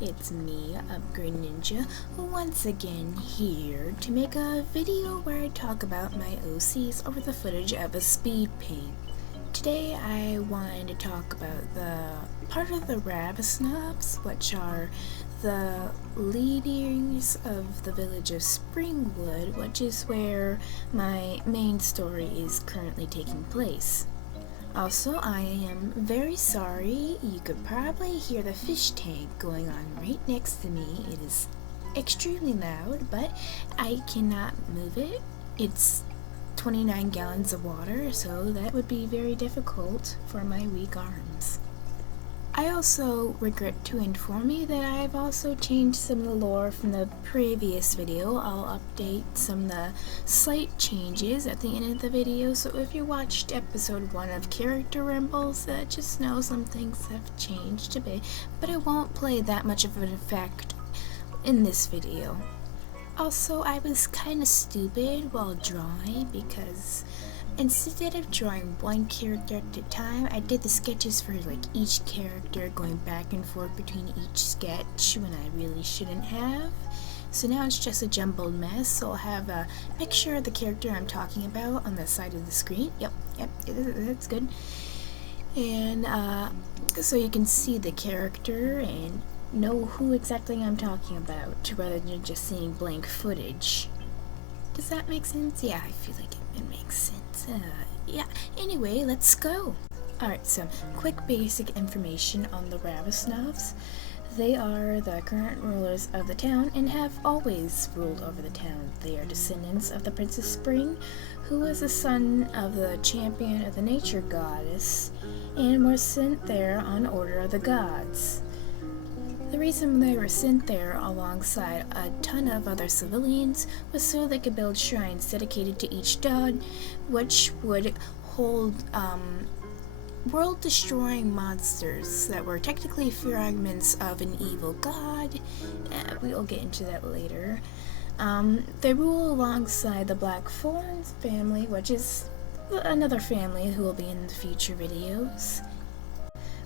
it's me, Upgrade Ninja, once again here to make a video where I talk about my OCs over the footage of a speed paint. Today I wanted to talk about the part of the Ravasnoves, which are the leaders of the village of Springwood, which is where my main story is currently taking place. Also, I am very sorry. You could probably hear the fish tank going on right next to me. It is extremely loud, but I cannot move it. It's 29 gallons of water, so that would be very difficult for my weak arms. I also regret to inform you that I've also changed some of the lore from the previous video. I'll update some of the slight changes at the end of the video, so if you watched episode 1 of Character Rambles, just know some things have changed a bit, but it won't play that much of an effect in this video. Also, I was kind of stupid while drawing because instead of drawing one character at a time, I did the sketches for each character, going back and forth between each sketch when I really shouldn't have. So now it's just a jumbled mess. So I'll have a picture of the character I'm talking about on the side of the screen. Yep, that's good. And so you can see the character and know who exactly I'm talking about, rather than just seeing blank footage. Does that make sense? Yeah, I feel like it makes sense. Anyway, let's go. Alright, so quick basic information on the Ravasnoves. They are the current rulers of the town and have always ruled over the town. They are descendants of the Princess Spring, who was the son of the champion of the nature goddess, and were sent there on order of the gods. The reason they were sent there alongside a ton of other civilians was so they could build shrines dedicated to each god, which would hold world-destroying monsters that were technically fragments of an evil god. We'll get into that later. They rule alongside the Blackthorns family, which is another family who will be in the future videos.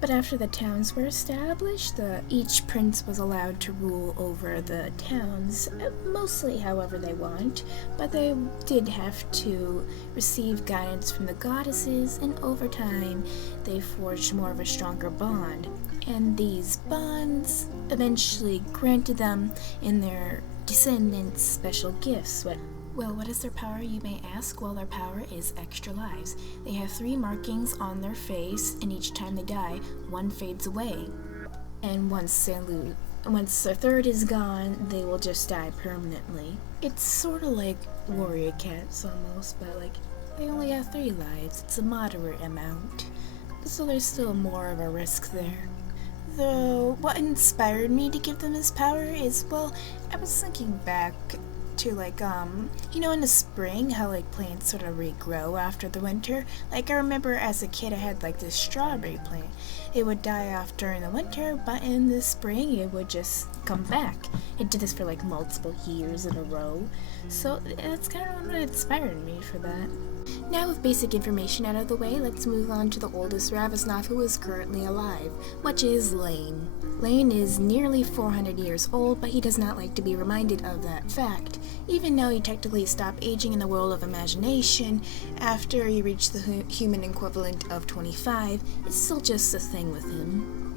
But after the towns were established, each prince was allowed to rule over the towns, mostly however they want, but they did have to receive guidance from the goddesses, and over time they forged more of a stronger bond. And these bonds eventually granted them and their descendants special gifts. Well, what is their power, you may ask? Well, their power is extra lives. They have 3 markings on their face, and each time they die, one fades away. And once their third is gone, they will just die permanently. It's sort of like warrior cats almost, but they only have 3 lives. It's a moderate amount, so there's still more of a risk there. Though, what inspired me to give them this power is, well, I was thinking back to in the spring how plants sort of regrow after the winter. I remember as a kid I had this strawberry plant. It would die off during the winter, but in the spring it would just come back. It did this for multiple years in a row, so that's kind of what inspired me for that. Now with basic information out of the way, let's move on to the oldest Ravasnov who is currently alive, which is Lane. Lane is nearly 400 years old, but he does not like to be reminded of that fact. Even though he technically stopped aging in the world of imagination after he reached the human equivalent of 25, it's still just a thing with him.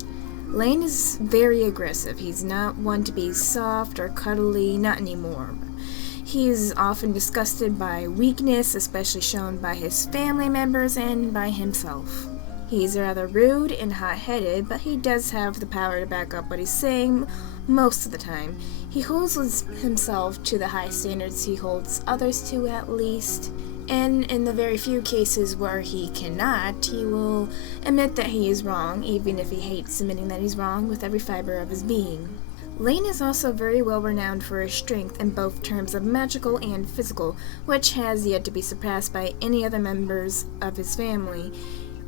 Lane is very aggressive. He's not one to be soft or cuddly, not anymore. He is often disgusted by weakness, especially shown by his family members and by himself. He's rather rude and hot-headed, but he does have the power to back up what he's saying most of the time. He holds himself to the high standards he holds others to, at least, and in the very few cases where he cannot, he will admit that he is wrong, even if he hates admitting that he's wrong with every fiber of his being. Lane is also very well renowned for his strength in both terms of magical and physical, which has yet to be surpassed by any other members of his family.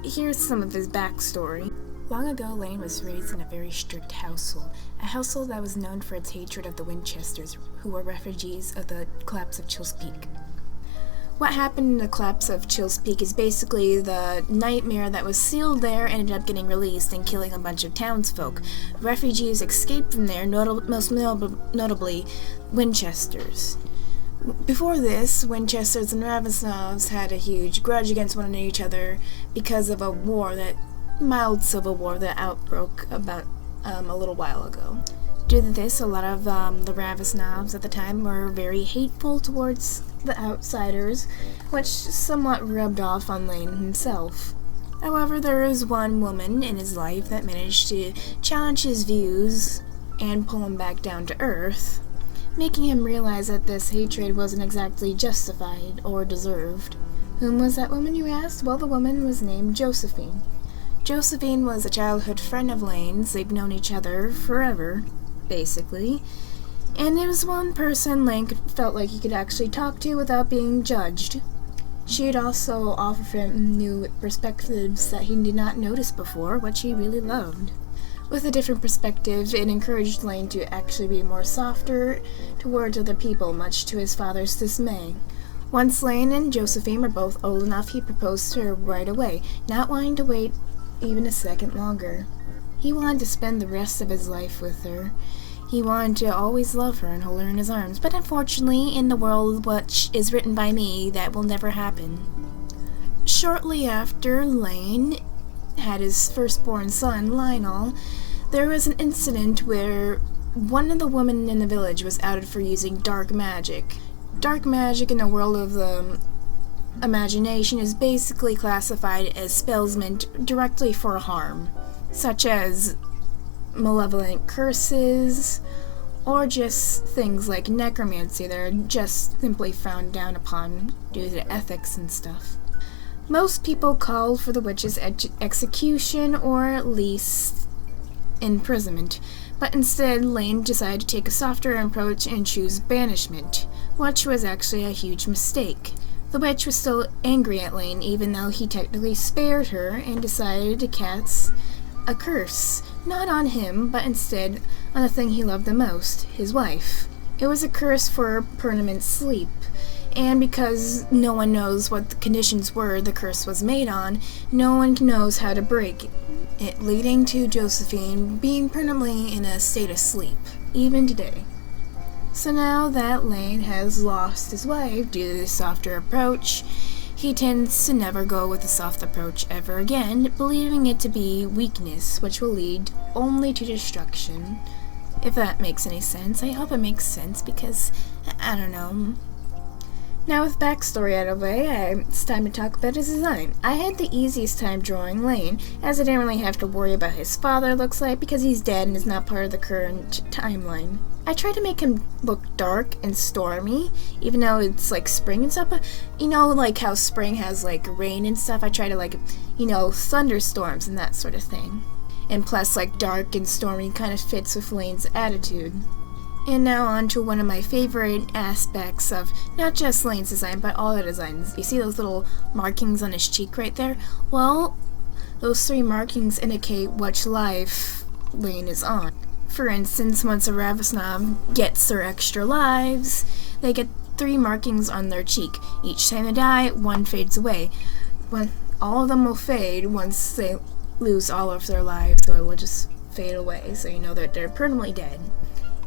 Here's some of his backstory. Long ago, Lane was raised in a very strict household, a household that was known for its hatred of the Winchesters, who were refugees of the collapse of Chill's Peak. What happened in the collapse of Chill's Peak is basically the nightmare that was sealed there ended up getting released and killing a bunch of townsfolk. Refugees escaped from there, most notably Winchesters. Before this, Winchesters and Ravasnoves had a huge grudge against one another because of a war mild civil war that outbroke about a little while ago. Due to this, a lot of the Ravasnoves at the time were very hateful towards the outsiders, which somewhat rubbed off on Lane himself. However, there is one woman in his life that managed to challenge his views and pull him back down to earth, making him realize that this hatred wasn't exactly justified or deserved. Whom was that woman, you asked? Well, the woman was named Josephine. Josephine was a childhood friend of Lane's. They've known each other forever, basically. And it was one person Lane felt like he could actually talk to without being judged. She had also offered him new perspectives that he did not notice before, which he really loved. With a different perspective, it encouraged Lane to actually be more softer towards other people, much to his father's dismay. Once Lane and Josephine were both old enough, he proposed to her right away, not wanting to wait even a second longer. He wanted to spend the rest of his life with her. He wanted to always love her and hold her in his arms, but unfortunately, in the world which is written by me, that will never happen. Shortly after Lane had his firstborn son, Lionel, there was an incident where one of the women in the village was outed for using dark magic. Dark magic in the world of the imagination is basically classified as spells meant directly for harm, such as malevolent curses, or just things like necromancy that are just simply frowned down upon due to ethics and stuff. Most people called for the witch's execution or at least imprisonment, but instead Lane decided to take a softer approach and choose banishment, which was actually a huge mistake. The witch was still angry at Lane even though he technically spared her and decided to cast a curse, not on him, but instead on the thing he loved the most, his wife. It was a curse for permanent sleep, and because no one knows what the conditions were the curse was made on, no one knows how to break it, leading to Josephine being permanently in a state of sleep, even today. So now that Lane has lost his wife due to this softer approach, he tends to never go with a soft approach ever again, believing it to be weakness, which will lead only to destruction. If that makes any sense. I hope it makes sense because, I don't know. Now with backstory out of the way, it's time to talk about his design. I had the easiest time drawing Lane, as I didn't really have to worry about his father, looks like, because he's dead and is not part of the current timeline. I tried to make him look dark and stormy, even though it's like spring and stuff, but you know, like how spring has like rain and stuff, I try to like, you know, thunderstorms and that sort of thing. And plus, like, dark and stormy kind of fits with Lane's attitude. And now on to one of my favorite aspects of not just Lane's design, but all the designs. You see those little markings on his cheek right there? Well, those 3 markings indicate which life Lane is on. For instance, once a Ravasnove gets their extra lives, they get 3 markings on their cheek. Each time they die, 1 fades away. All of them will fade once they lose all of their lives, so it will just fade away, so you know that they're permanently dead.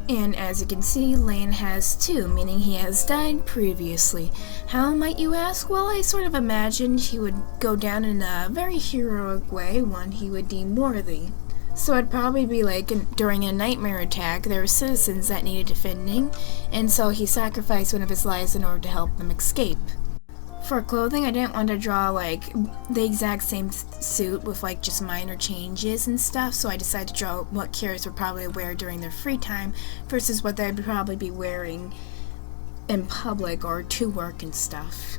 And as you can see, Lane has 2, meaning he has died previously. How might you ask? Well, I sort of imagined he would go down in a very heroic way, one he would deem worthy. So it'd probably be like during a nightmare attack, there were citizens that needed defending, and so he sacrificed one of his lives in order to help them escape. For clothing, I didn't want to draw like the exact same suit with like just minor changes and stuff, so I decided to draw what characters would probably wear during their free time versus what they'd probably be wearing in public or to work and stuff.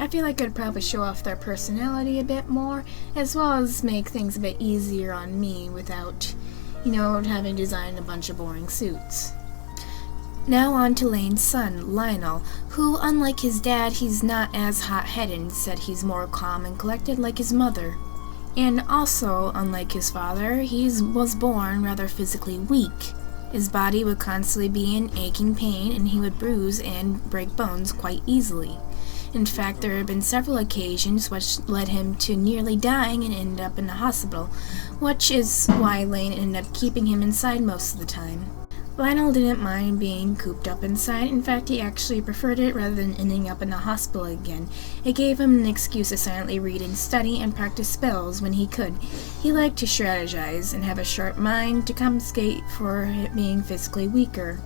I feel like it'd probably show off their personality a bit more, as well as make things a bit easier on me without, you know, having to design a bunch of boring suits. Now on to Lane's son, Lionel, who, unlike his dad, he's not as hot-headed. Instead, he's more calm and collected like his mother. And also, unlike his father, he was born rather physically weak. His body would constantly be in aching pain, and he would bruise and break bones quite easily. In fact, there had been several occasions which led him to nearly dying and ended up in the hospital, which is why Lane ended up keeping him inside most of the time. Lionel didn't mind being cooped up inside. In fact, he actually preferred it rather than ending up in the hospital again. It gave him an excuse to silently read and study and practice spells when he could. He liked to strategize and have a sharp mind to compensate for being physically weaker.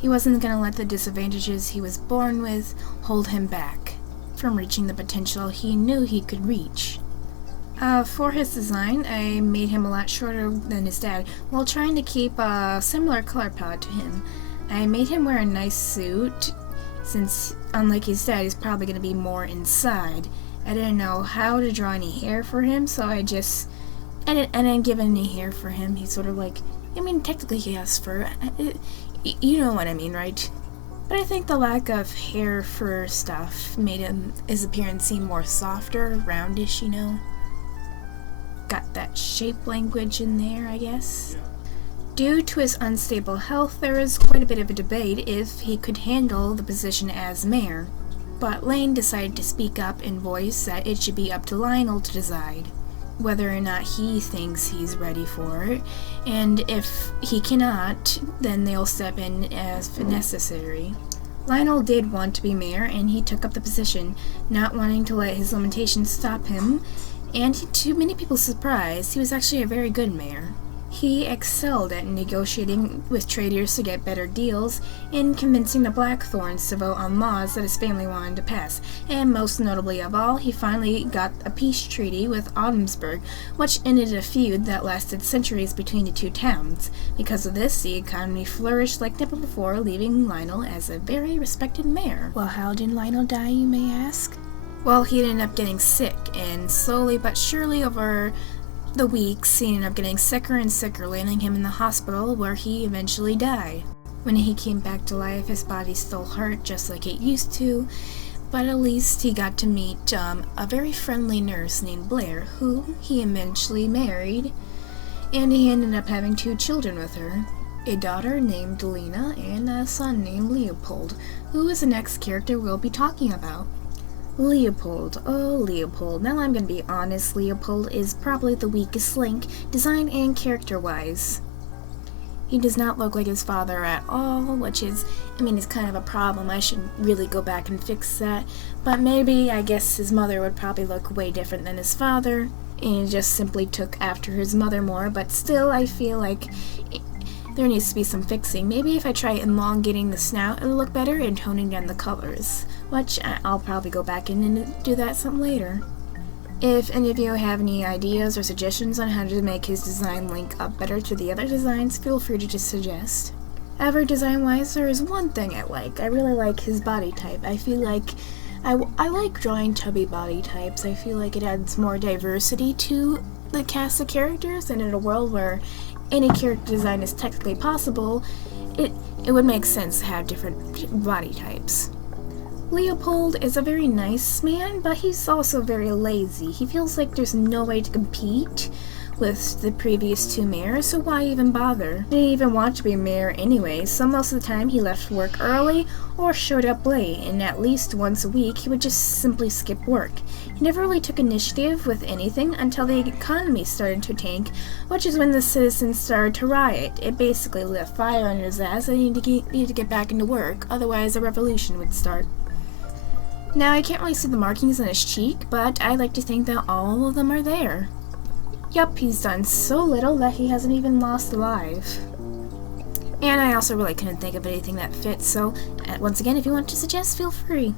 He wasn't going to let the disadvantages he was born with hold him back from reaching the potential he knew he could reach. For his design, I made him a lot shorter than his dad, while trying to keep a similar color palette to him. I made him wear a nice suit, since, unlike his dad, he's probably going to be more inside. I didn't know how to draw any hair for him, so I didn't give any hair for him. He's sort of like, I mean, technically he has fur. You know what I mean, right? But I think the lack of hair fur stuff made his appearance seem more softer, roundish, you know? Got that shape language in there, I guess. Due to his unstable health, there is quite a bit of a debate if he could handle the position as mayor. But Lane decided to speak up and voice that it should be up to Lionel to decide whether or not he thinks he's ready for it, and if he cannot, then they'll step in as necessary. Lionel did want to be mayor, and he took up the position, not wanting to let his limitations stop him. And to many people's surprise, he was actually a very good mayor. He excelled at negotiating with traders to get better deals and convincing the Blackthorns to vote on laws that his family wanted to pass. And most notably of all, he finally got a peace treaty with Augsburg, which ended a feud that lasted centuries between the two towns. Because of this, the economy flourished like never before, leaving Lionel as a very respected mayor. Well, how did Lionel die, you may ask? Well, he ended up getting sick, and slowly but surely over the weeks, he ended up getting sicker and sicker, landing him in the hospital, where he eventually died. When he came back to life, his body still hurt just like it used to, but at least he got to meet a very friendly nurse named Blair, who he eventually married, and he ended up having 2 children with her. A daughter named Lena, and a son named Leopold, who is the next character we'll be talking about. Leopold. Oh, Leopold. Now I'm gonna be honest, Leopold is probably the weakest link, design and character-wise. He does not look like his father at all, which is, it's kind of a problem. I should really go back and fix that. But maybe, I guess his mother would probably look way different than his father, and he just simply took after his mother more, but still, I feel like there needs to be some fixing. Maybe if I try elongating the snout, it'll look better, and toning down the colors, which I'll probably go back in and do that some later. If any of you have any ideas or suggestions on how to make his design link up better to the other designs, feel free to just suggest. However, design-wise, there is one thing I like. I really like his body type. I feel like I like drawing chubby body types. I feel like it adds more diversity to the cast of characters, and in a world where any character design is technically possible, it would make sense to have different body types. Leopold is a very nice man, but he's also very lazy. He feels like there's no way to compete with the previous 2 mayors, so why even bother? He didn't even want to be mayor anyway, so most of the time he left work early or showed up late, and at least once a week he would just simply skip work. He never really took initiative with anything until the economy started to tank, which is when the citizens started to riot. It basically lit a fire under his ass and he needed to get back into work, otherwise a revolution would start. Now, I can't really see the markings on his cheek, but I like to think that all of them are there. Yup, he's done so little that he hasn't even lost alive. And I also really couldn't think of anything that fits, so once again, if you want to suggest, feel free.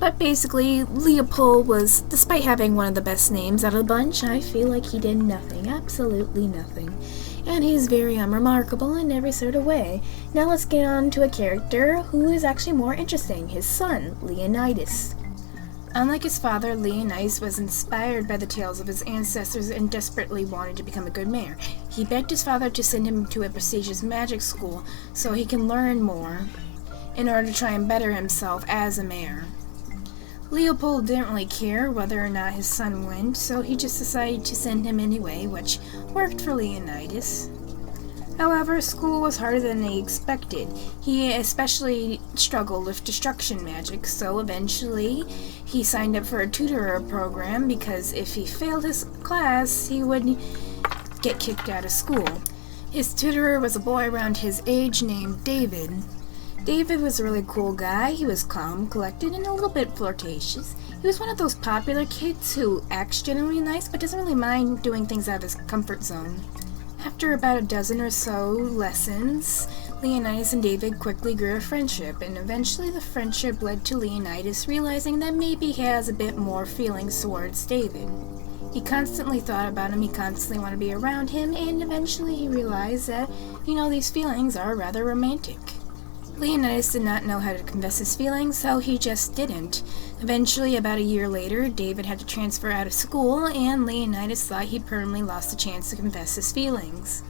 But basically, Leopold was, despite having one of the best names out of the bunch, I feel like he did nothing, absolutely nothing. And he's very unremarkable in every sort of way. Now let's get on to a character who is actually more interesting, his son, Leonidas. Unlike his father, Leonidas was inspired by the tales of his ancestors and desperately wanted to become a good mayor. He begged his father to send him to a prestigious magic school so he can learn more in order to try and better himself as a mayor. Leopold didn't really care whether or not his son went, so he just decided to send him anyway, which worked for Leonidas. However, school was harder than he expected. He especially struggled with destruction magic, so eventually he signed up for a tutor program because if he failed his class, he would get kicked out of school. His tutor was a boy around his age named David. David was a really cool guy. He was calm, collected, and a little bit flirtatious. He was one of those popular kids who acts generally nice but doesn't really mind doing things out of his comfort zone. After about a dozen or so lessons, Leonidas and David quickly grew a friendship, and eventually the friendship led to Leonidas realizing that maybe he has a bit more feelings towards David. He constantly thought about him, he constantly wanted to be around him, and eventually he realized that, these feelings are rather romantic. Leonidas did not know how to confess his feelings, so he just didn't. Eventually, about a year later, David had to transfer out of school, and Leonidas thought he permanently lost the chance to confess his feelings.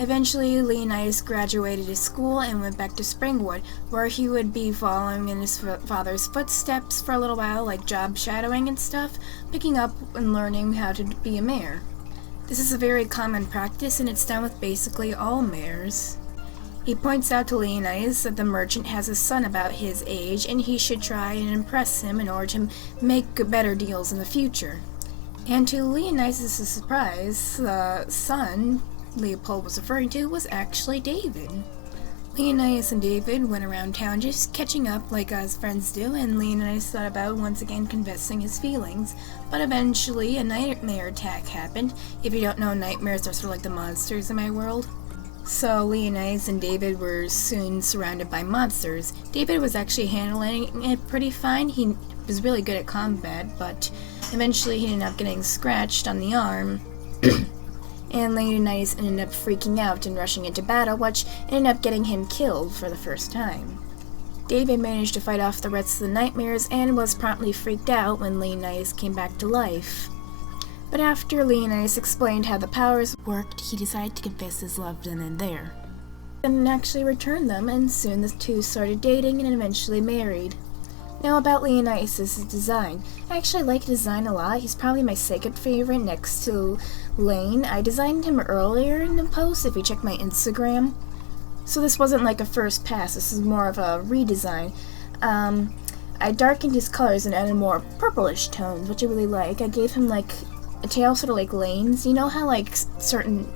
Eventually, Leonidas graduated his school and went back to Springwood, where he would be following in his father's footsteps for a little while, like job shadowing and stuff, picking up and learning how to be a mayor. This is a very common practice, and it's done with basically all mayors. He points out to Leonidas that the merchant has a son about his age, and he should try and impress him in order to make better deals in the future. And to Leonidas' surprise, the son Leopold was referring to was actually David. Leonidas and David went around town just catching up like us friends do, and Leonidas thought about once again confessing his feelings, but eventually a nightmare attack happened. If you don't know, nightmares are sort of like the monsters in my world. So Leonidas and David were soon surrounded by monsters. David was actually handling it pretty fine. He was really good at combat, but eventually he ended up getting scratched on the arm. And Leonidas ended up freaking out and rushing into battle, which ended up getting him killed for the first time. David managed to fight off the rest of the nightmares and was promptly freaked out when Leonidas came back to life. But after Leonidas explained how the powers worked, he decided to confess his love then and there. And actually returned them, and soon the two started dating and eventually married. Now about Leonidas' design. I actually like his design a lot. He's probably my second favorite next to Lane. I designed him earlier in the post if you check my Instagram. So this wasn't like a first pass, this is more of a redesign. I darkened his colors and added more purplish tones, which I really like. I gave him like a tail sort of like Lane's. You know how like certain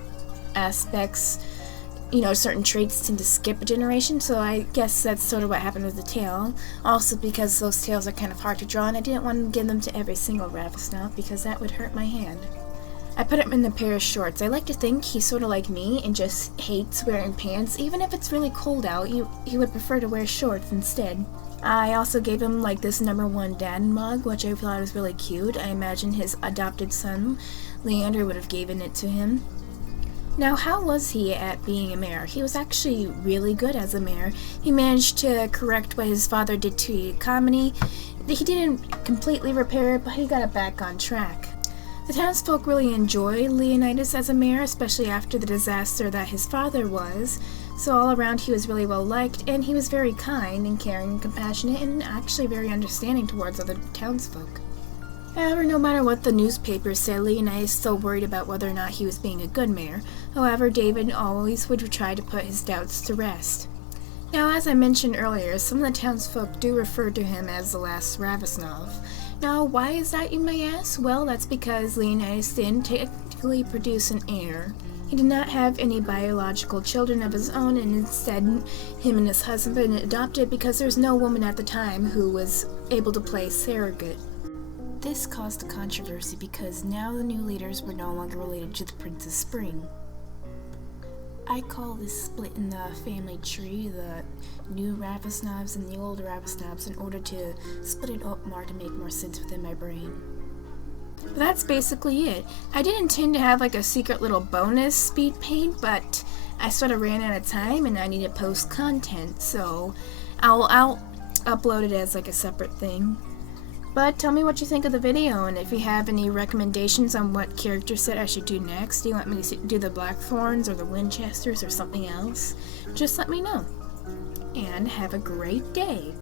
aspects, certain traits tend to skip a generation, so I guess that's sort of what happened with the tail. Also because those tails are kind of hard to draw, and I didn't want to give them to every single Ravasnove because that would hurt my hand. I put him in a pair of shorts. I like to think he's sort of like me and just hates wearing pants. Even if it's really cold out, he would prefer to wear shorts instead. I also gave him like this #1 dad mug, which I thought was really cute. I imagine his adopted son, Leander, would have given it to him. Now, how was he at being a mayor? He was actually really good as a mayor. He managed to correct what his father did to the economy. He didn't completely repair it, but he got it back on track. The townsfolk really enjoyed Leonidas as a mayor, especially after the disaster that his father was. So all around he was really well liked, and he was very kind and caring and compassionate and actually very understanding towards other townsfolk. However, no matter what the newspapers said, Leonidas still worried about whether or not he was being a good mayor. However, David always would try to put his doubts to rest. Now, as I mentioned earlier, some of the townsfolk do refer to him as the last Ravasnove. Now, why is that, you may ask? Well, that's because Leonidas didn't technically produce an heir. He did not have any biological children of his own, and instead, him and his husband adopted because there's no woman at the time who was able to play surrogate. This caused a controversy because now the new leaders were no longer related to the Prince of Spring. I call this split in the family tree the new Ravasnoves and the old Ravasnoves in order to split it up more to make more sense within my brain. But that's basically it. I did intend to have like a secret little bonus speed paint, but I sort of ran out of time and I need to post content, so I'll upload it as like a separate thing. But tell me what you think of the video, and if you have any recommendations on what character set I should do next. Do you want me to do the Blackthorns or the Winchesters or something else? Just let me know. And have a great day.